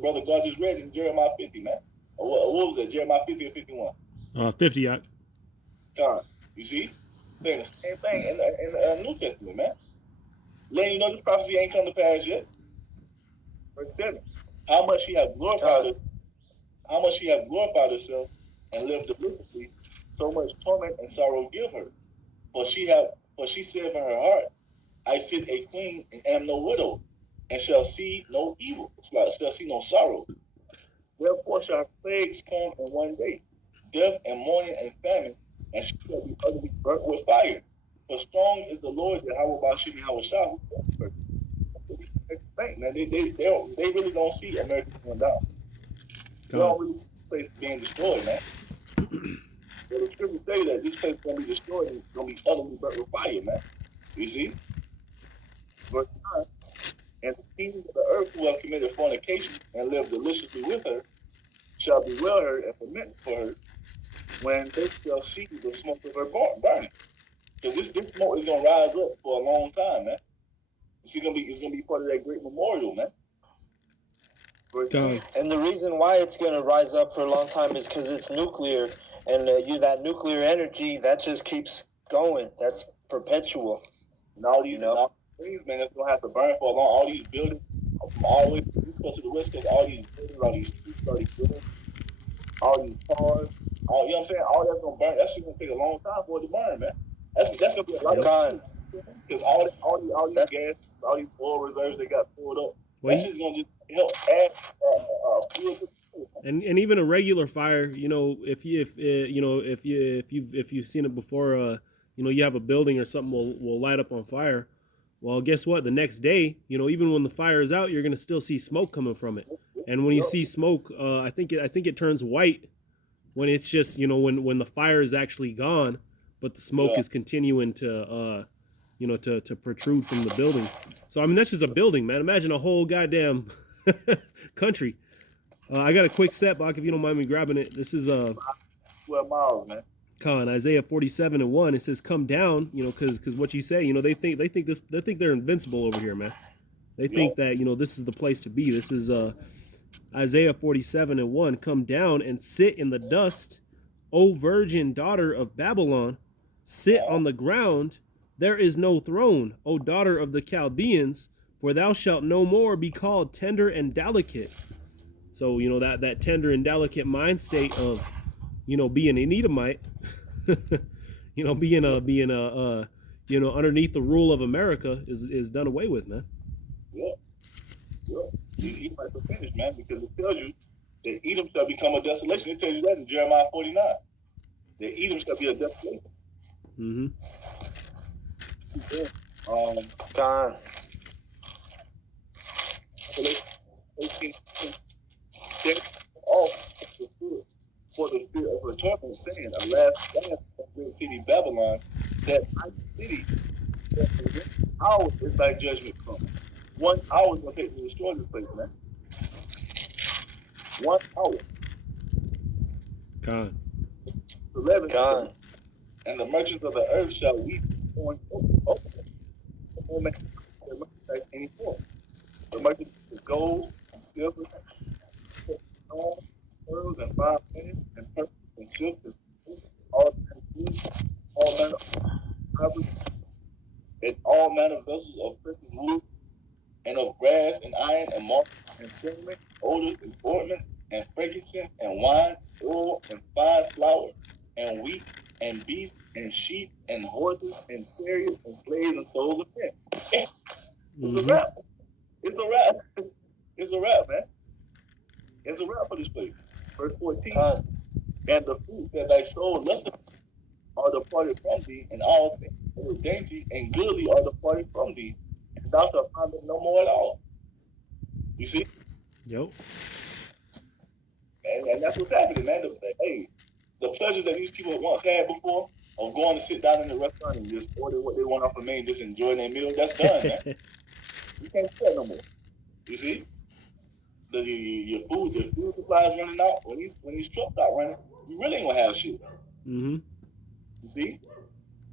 Brother God just read in Jeremiah 50, man. Or what was that? Jeremiah 50 or 51? 50. God, you see? Saying the same thing in the New Testament, man. Letting you know this prophecy ain't come to pass yet. Verse 7. How much she have glorified her, how much she have glorified herself and lived deliciously, so much torment and sorrow give her. For she said in her heart, I sit a queen and am no widow, and shall see no evil, shall see no sorrow. Therefore shall plagues come in one day, death and mourning and famine, and she shall be utterly burnt with fire. For strong is the Lord Yahweh Bashim Yahweh Shah who her. Think, man, they really don't see America going down. They don't really see the place being destroyed, man. But the scriptures say that this place is going to be destroyed and it's going to be utterly burnt with fire, man. You see? Verse 9, and the kings of the earth who have committed fornication and lived deliciously with her shall bewail her and lament for her when they shall see the smoke of her burning. Because this smoke is going to rise up for a long time, man. It's going to be part of that great memorial, man. And the reason why it's going to rise up for a long time is because it's nuclear, and that nuclear energy, that just keeps going. That's perpetual. And all these, things, man, that's going to have to burn for a long. All these buildings, from all the way from the East Coast to the West Coast, all these buildings, all these streets, all these buildings, all these cars, all, you know what I'm saying? All that's going to burn. That shit's going to take a long time for it to burn, man. That's going to be a lot of because all these gas, all these oil reserves they got pulled up. That shit's going to just help add fuel to the and even a regular fire, if you've seen it before, you have a building or something will light up on fire. Well, guess what? The next day, even when the fire is out, you're gonna still see smoke coming from it. And when you see smoke, I think it turns white when it's just when the fire is actually gone, but the smoke is continuing to to protrude from the building. So I mean that's just a building, man. Imagine a whole goddamn country. I got a quick set, Bach, if you don't mind me grabbing it. This is 12 miles, man. Isaiah 47:1. It says, "Come down," because what you say, they think they're invincible over here, man. They think that this is the place to be. This is Isaiah 47:1. "Come down and sit in the dust, O virgin daughter of Babylon. Sit on the ground. There is no throne, O daughter of the Chaldeans, for thou shalt no more be called tender and delicate." So, that tender and delicate mind state of, being an Edomite, being underneath the rule of America is done away with, man. Yeah. You might be finished, man, because it tells you that Edom shall become a desolation. It tells you that in Jeremiah 49. That Edom shall be a desolation. Mm-hmm. God. For the spirit of her torment, saying, Alas, great city Babylon, that mighty city, that hour is thy judgment come. 1 hour is going to take to destroy this place, man. 1 hour. God. 11. God. And the merchants of the earth shall weep on open. No man their merchandise anymore. The merchants of gold and silver, stone, pearls and fine linen and purple and silk and all manner of fabrics, and all manner of vessels of precious wood and of brass and iron and marble and cinnamon, odors and ornament and frankincense and wine, oil and fine flour and wheat and beasts and sheep and horses and chariots and slaves and souls of men. It's a wrap. It's a wrap. It's a wrap, man. It's a wrap for this place. Verse 14. And the fruits that thy soul lusteth are departed from thee, and all things that were dainty and goodly are departed from thee, and thou shalt find them no more at all. You see? Yep. And that's what's happening, man. The pleasure that these people once had before of going to sit down in the restaurant and just order what they want off the menu, just enjoying their meal, that's done, man. You can't do that no more. You see? Your food supply is running out. When these trucks start running, you really ain't gonna have shit. Mm-hmm. You see?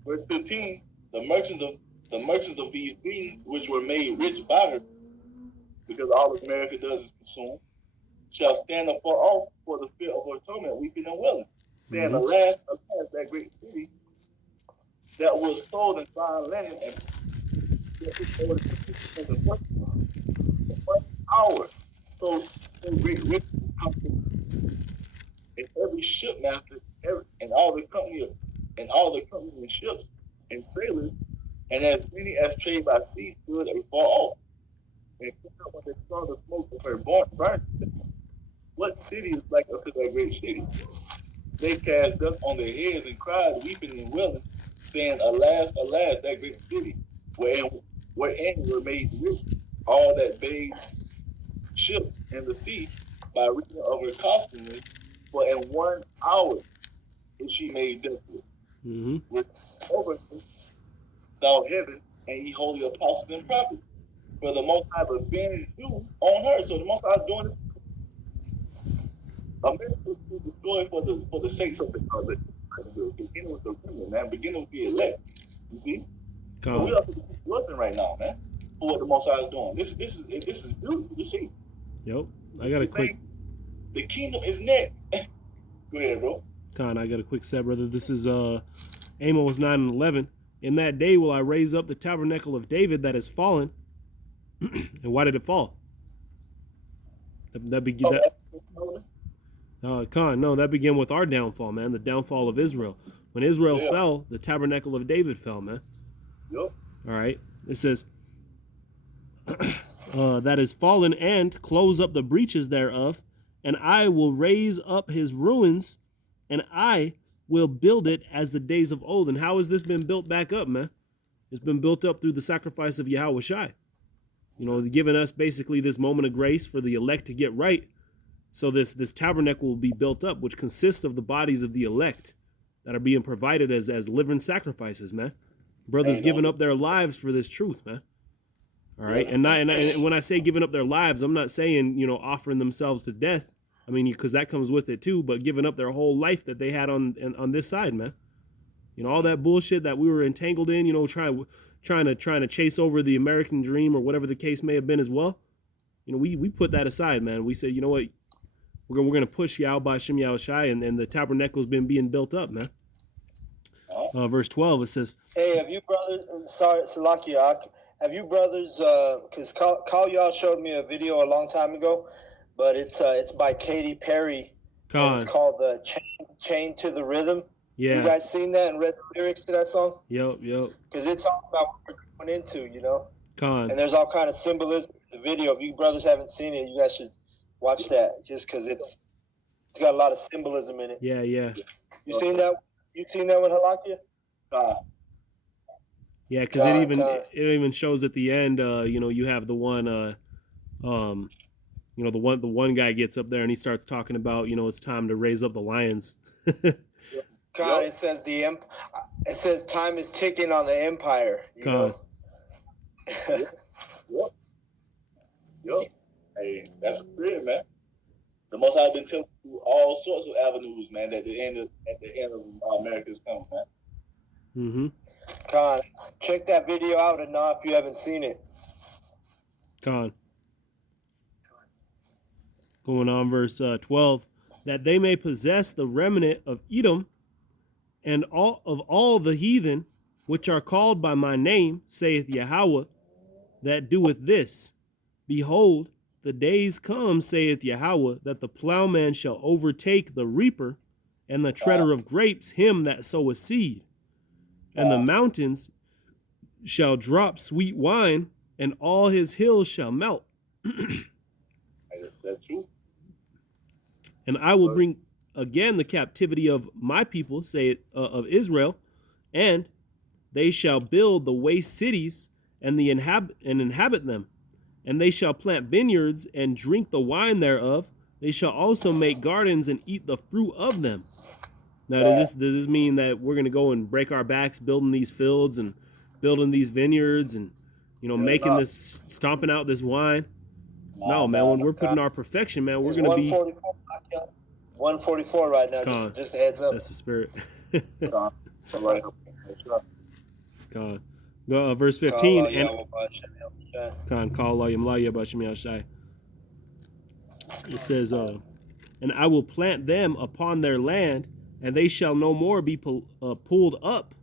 Verse 15, the merchants of these things which were made rich by her, because all America does is consume, shall stand afar off for the fear of her torment, weeping and wailing, saying, Mhm. Alas, alas, that great city that was clothed in fine linen and for the first 1 hour. So great riches and every shipmaster and all the company of ships and sailors, and as many as trade by sea stood afar off. And when they saw the smoke of her burning, what city is like unto that great city? They cast dust on their heads and cried, weeping and wailing, saying, Alas, alas, that great city, wherein were made rich all that bathed ships in the sea by reason of her costliness, for in 1 hour is she made desolate. Mhm. With over thou heaven and ye holy apostles and prophets. For the Most High avenged you on her. So the Most High is doing this. America is destroyed for the sakes of the beginning with the women, man. Beginning with the elect. You see? So we Con. are listening right now, man. For what the Most High is doing. This is beautiful to see. Yep. I got a quick. The kingdom is next. Go ahead, bro. Con. I got a quick set, brother. This is Amos 9:11. In that day will I raise up the tabernacle of David that is fallen. And why did it fall? That begin that. Con, no, that began with our downfall, man. The downfall of Israel. When Israel fell, the tabernacle of David fell, man. Yep. All right. It says, that is fallen and close up the breaches thereof, and I will raise up his ruins, and I will build it as the days of old. And how has this been built back up, man? It's been built up through the sacrifice of Yahweh Shai. You know, giving us basically this moment of grace for the elect to get right. So this tabernacle will be built up, which consists of the bodies of the elect that are being provided as living sacrifices, man. Brothers giving up their lives for this truth, man. All right, and when I say giving up their lives, I'm not saying, you know, offering themselves to death. I mean, because that comes with it too. But giving up their whole life that they had on this side, man. You know, all that bullshit that we were entangled in. You know, trying to chase over the American dream or whatever the case may have been as well. You know, we put that aside, man. We said, you know what, we're gonna push Yahweh Shem Yahweh Shai, and the tabernacle's been being built up, man. Verse 12, it says, Hey, have you brothers? Sorry, Salakia. Have you brothers? Because Kal Yah showed me a video a long time ago, but it's by Katy Perry. And it's called "Chain to the Rhythm." Yeah. You guys seen that and read the lyrics to that song? Yep. Because it's all about what we're going into, you know. And there's all kind of symbolism in the video. If you brothers haven't seen it, you guys should watch that. Just because it's got a lot of symbolism in it. Yeah. You seen that? You seen that with Halakia? Yeah, because it even shows at the end. You know, you have the one. You know, the one guy gets up there and he starts talking about, you know, it's time to raise up the lions. God, it says it says time is ticking on the empire. You know? Yep. Hey, that's great, man. The Most High been telling you all sorts of avenues, man. At the end of America's coming, man. Mm-hmm. Con, check that video out, and now if you haven't seen it. Con. Going on, verse 12, that they may possess the remnant of Edom, and all the heathen which are called by my name, saith Yahweh, that doeth this. Behold, the days come, saith Yahweh, that the plowman shall overtake the reaper, and the treader of grapes him that soweth seed. And the mountains shall drop sweet wine, and all his hills shall melt. That's true. And I will bring again the captivity of my people, say it, of Israel, and they shall build the waste cities and inhabit them. And they shall plant vineyards and drink the wine thereof. They shall also make gardens and eat the fruit of them. Now, does this mean that we're going to go and break our backs building these fields and building these vineyards and, you know, stomping out this wine? No, man, when we're putting our perfection, man, we're going to be 144 right now. Just a heads up. That's the spirit. God. Verse 15. And call It says, and I will plant them upon their land, and they shall no more be pulled up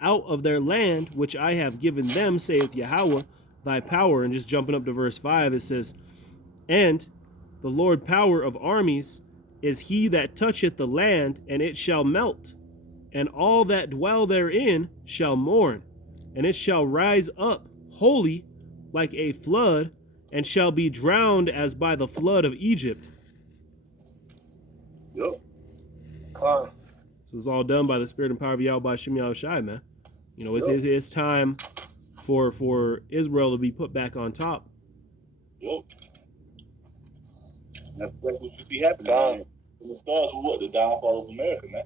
out of their land, which I have given them, saith Yahweh, thy power. And just jumping up to verse 5, it says, and the Lord power of armies is he that toucheth the land, and it shall melt, and all that dwell therein shall mourn, and it shall rise up wholly like a flood, and shall be drowned as by the flood of Egypt. Yep. Huh. So it's all done by the spirit and power of Yahweh by Shem Shai, man. You know, it's time for Israel to be put back on top. Yep. That's what you see happening. Man. And the stars were what? The downfall of America, man.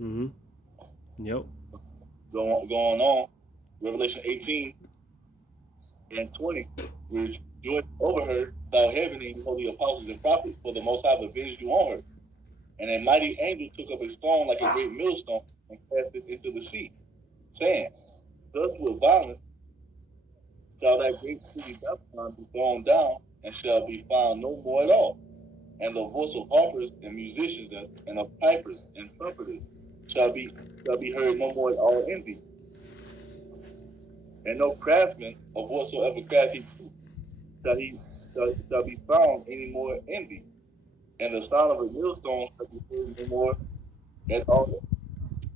Mm-hmm. Yep. Going on. Revelation 18 and 20, which Jordan overheard, thou heaven and holy apostles and prophets, for the Most High avenged you on her. And a mighty angel took up a stone like a great millstone and cast it into the sea, saying, thus with violence shall that great city Babylon be thrown down, and shall be found no more at all. And the voice of harpers and musicians and of pipers and trumpeters shall be heard no more at all in thee. And no craftsman of whatsoever craft he shall be found any more in thee. And the sound of a millstone shall be heard no more at all.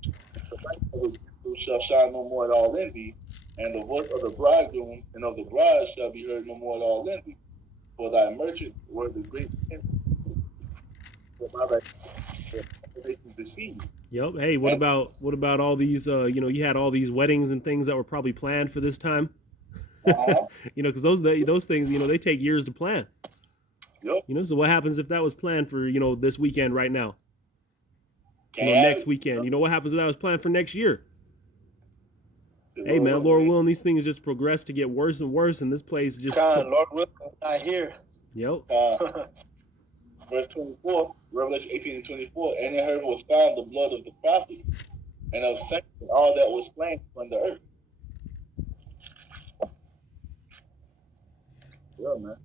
The light of the people shall shine no more at all in thee. And the voice of the bridegroom and of the bride shall be heard no more at all in thee. For thy merchants were the great deceived. Yep. Hey, what about all these? You had all these weddings and things that were probably planned for this time. Because those things, they take years to plan. Yep. So what happens if that was planned for this weekend right now? Next weekend. What happens if that was planned for next year? Hey man, Lord willing, these things just progress to get worse and worse, and this place just. Lord willing, not here. Yep. Verse 24, Revelation 18 and 24, and in her was found the blood of the prophet and of saints and all that was slain from the earth. Yeah, man.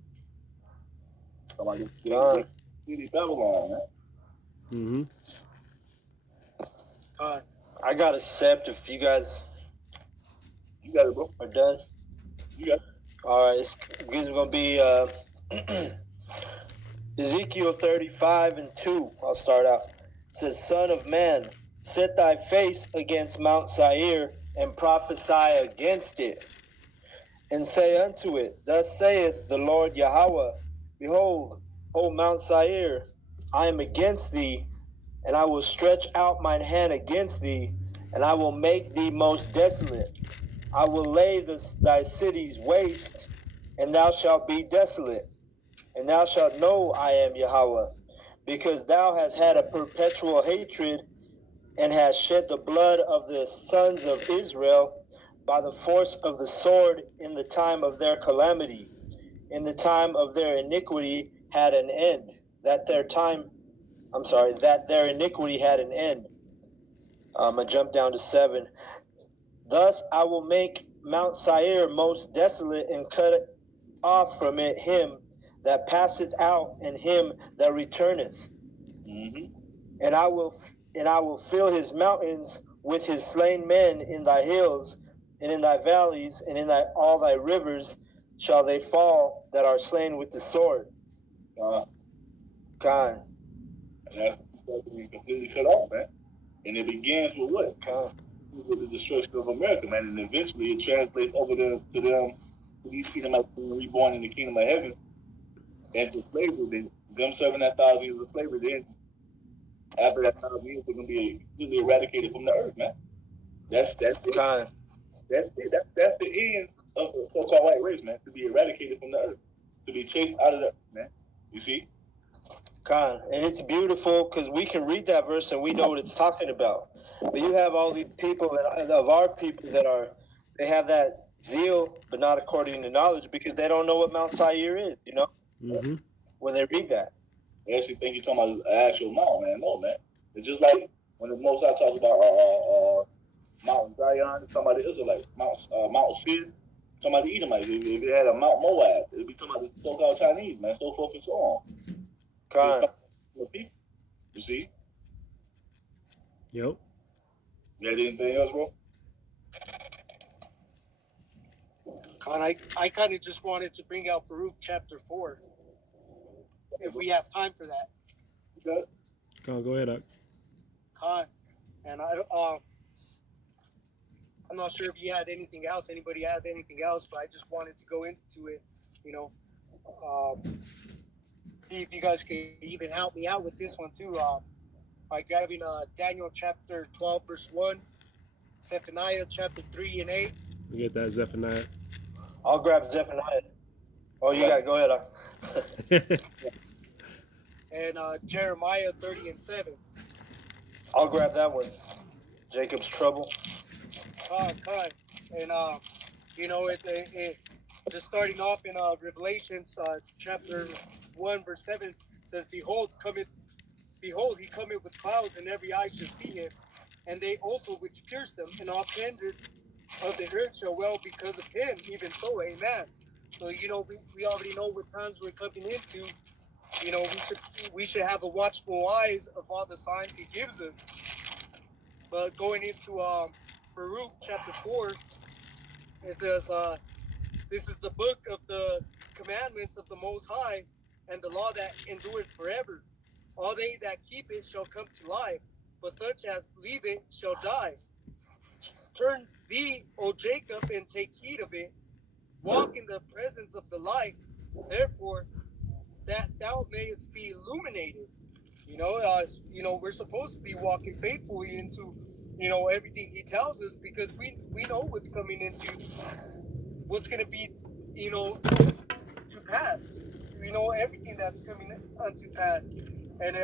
Somebody city Babylon, man. Mm-hmm. I got a sept if you guys You got it, bro. are done. You got it. All right, it's going to be Ezekiel 35 and 2. I'll start out. It says, Son of man, set thy face against Mount Seir and prophesy against it. And say unto it, Thus saith the Lord Yahweh, Behold, O Mount Seir, I am against thee, and I will stretch out mine hand against thee, and I will make thee most desolate. I will lay thy cities waste, and thou shalt be desolate. And thou shalt know I am Yahweh, because thou hast had a perpetual hatred, and hast shed the blood of the sons of Israel by the force of the sword in the time of their calamity. In the time of their iniquity had an end. That their iniquity had an end. I'm going to jump down to 7. Thus I will make Mount Seir most desolate, and cut off from it him that passeth out, and him that returneth. Mm-hmm. And I will fill his mountains with his slain men in thy hills, and in thy valleys, and in all thy rivers shall they fall that are slain with the sword. God. And that's completely cut off, man. And it begins with what? God. With the destruction of America, man. And eventually it translates over to these Kingdomites being reborn in the kingdom of heaven and to slavery. Then them serving that 1,000 years of slavery, then after that 1,000 years, they're going to be completely eradicated from the earth, man. That's it. God. That's the end of the so-called white race, man. To be eradicated from the earth, to be chased out of the earth, man. You see? God, and it's beautiful because we can read that verse and we know what it's talking about. But you have all these people of our people they have that zeal, but not according to knowledge, because they don't know what Mount Seir is, Mm-hmm. when they read that. They actually think you're talking about an actual mountain, man. No, man. It's just like when the Most High talks about Mount Zion, it's talking about the Israelites. Mount Seir, talking about the Edomites. If it had a Mount Moab, it'd be talking about the so-called Chinese, man, so forth and so on. God. People. You see? Yep. You had anything else, bro? Con, I kind of just wanted to bring out Baruch chapter 4, if we have time for that. Okay. Go ahead, Doc. Con, and I'm not sure if you had anything else. Anybody have anything else? But I just wanted to go into it. You know, see if you guys can even help me out with this one too. By grabbing Daniel chapter 12 verse 1, Zephaniah chapter 3 and 8. We get that Zephaniah. I'll grab Zephaniah. Oh, you gotta go ahead. And Jeremiah 30 and 7. I'll grab that one. Jacob's trouble. Con. And you know, it just starting off in Revelations chapter 1 verse 7 says, Behold, he cometh with clouds, and every eye shall see him, and they also which pierced him, and all kindreds of the earth shall well because of him. Even so, amen. So, you know, we already know what times we're coming into. You know, we should have a watchful eyes of all the signs he gives us. But going into Baruch chapter 4, it says, this is the book of the commandments of the Most High, and the law that endureth forever. All they that keep it shall come to life, but such as leave it shall die. Turn thee, O Jacob, and take heed of it. Walk in the presence of the light, therefore, that thou mayest be illuminated. You know, we're supposed to be walking faithfully into, you know, everything he tells us, because we know what's coming into, what's going to be, you know, to pass. You know, everything that's coming unto pass. And